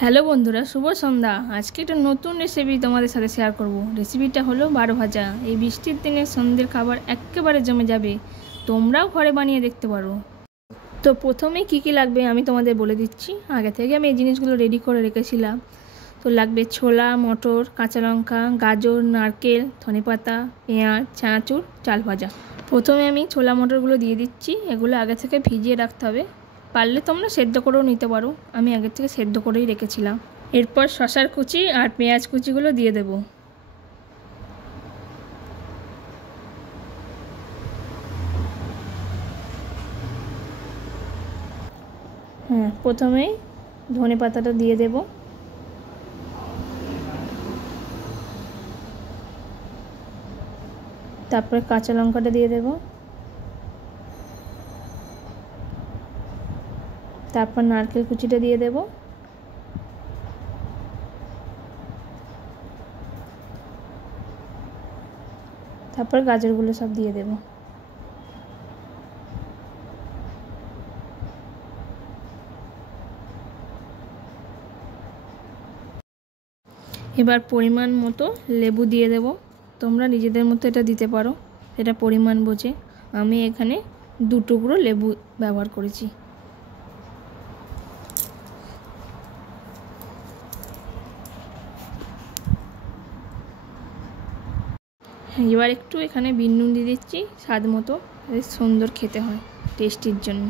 Hello বন্ধুরা, শুভ সন্ধ্যা। আজকে একটা নতুন রেসিপি তোমাদের সাথে শেয়ার করব। রেসিপিটা হলো বারো ভাজা। এই বৃষ্টির দিনে সন্ধ্যের খাবার একেবারে জমে যাবে। তোমরাও ঘরে বানিয়ে দেখতে পারো। তো প্রথমে কি কি লাগবে আমি তোমাদের বলে দিচ্ছি। আগে থেকে আমি এই জিনিসগুলো রেডি করে রেখেছিলাম। তো লাগবে ছোলা, মটর, কাঁচা লঙ্কা, গাজর, নারকেল, ধনেপাতা, পেঁয়াজ, চানাচুর, চাল ভাজা। প্রথমে আমি ছোলা মটরগুলো দিয়ে দিচ্ছি। এগুলো আগে থেকে ভিজিয়ে রাখতে হবে। পারলে তোমরা সেদ্ধ করেও নিতে পারো, আমি আগে থেকে সেদ্ধ করেই রেখেছিলাম। এরপর শসার কুচি আর পেঁয়াজ কুচিগুলো দিয়ে দেব। প্রথমেই ধনে পাতাটা দিয়ে দেব। তারপর কাঁচা লঙ্কাটা দিয়ে দেব। তারপর নারকেল কুচিটা দিয়ে দেব। তারপর গাজরগুলো সব দিয়ে দেব। এবার পরিমাণ মতো লেবু দিয়ে দেব। তোমরা নিজেদের মতো এটা দিতে পারো, এটা পরিমাণ বুঝে। আমি এখানে 2 টুকরো লেবু ব্যবহার করেছি। এবার একটু এখানে বিট নুন দিয়ে দিচ্ছি স্বাদ মতো, সুন্দর খেতে হয় টেস্টির জন্য।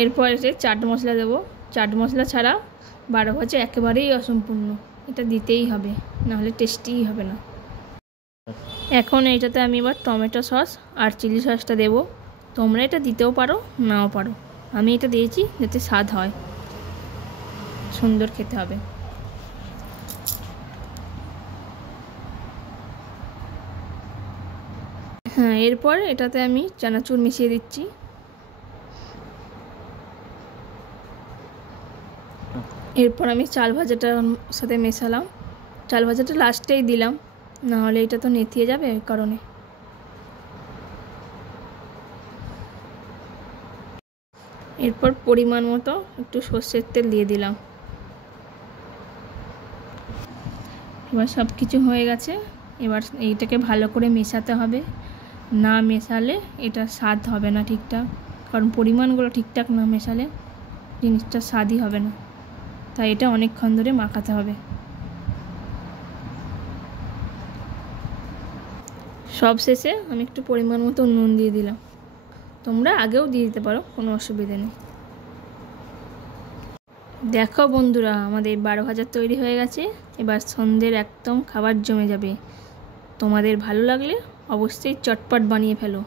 এরপর এসে চাট মশলা দেবো। চাট মশলা ছাড়া বারো ভাজা একেবারেই অসম্পূর্ণ, এটা দিতেই হবে, নাহলে টেস্টিই হবে না। এখন এইটাতে আমি এবার টমেটো সস আর চিলি সসটা দেবো। তোমরা এটা দিতেও পারো, নাও পারো। আমি এটা দিয়েছি যাতে স্বাদ হয়, সুন্দর খেতে হবে। এরপর এটাতে আমি চানাচুর মিশিয়ে দিচ্ছি। এরপর আমি চাল ভাজাটার সাথে মেশালাম। চাল ভাজাটা লাস্টেই দিলাম, নাহলে এটা তো নেতিয়ে যাবে, ওই কারণে। এরপর পরিমাণ মতো একটু সর্ষের তেল দিয়ে দিলাম। এবার সব কিছু হয়ে গেছে। এবার এইটাকে ভালো করে মেশাতে হবে, না মেশালে এটা স্বাদ হবে না ঠিকঠাক। কারণ পরিমাণগুলো ঠিকঠাক না মেশালে জিনিসটা স্বাদই হবে না, তাই এটা অনেকক্ষণ ধরে মাখাতে হবে। সব শেষে আমি একটু পরিমাণ মতো নুন দিয়ে দিলাম। তোমরা আগেও দিয়ে দিতে পারো, কোনো অসুবিধা নেই। দেখো বন্ধুরা, আমাদের বারো ভাজা তৈরি হয়ে গেছে। এবার সন্ধ্যের একদম খাবার জমে যাবে। তোমাদের ভালো লাগলে অবশ্যই চটপট বানিয়ে ফেলো।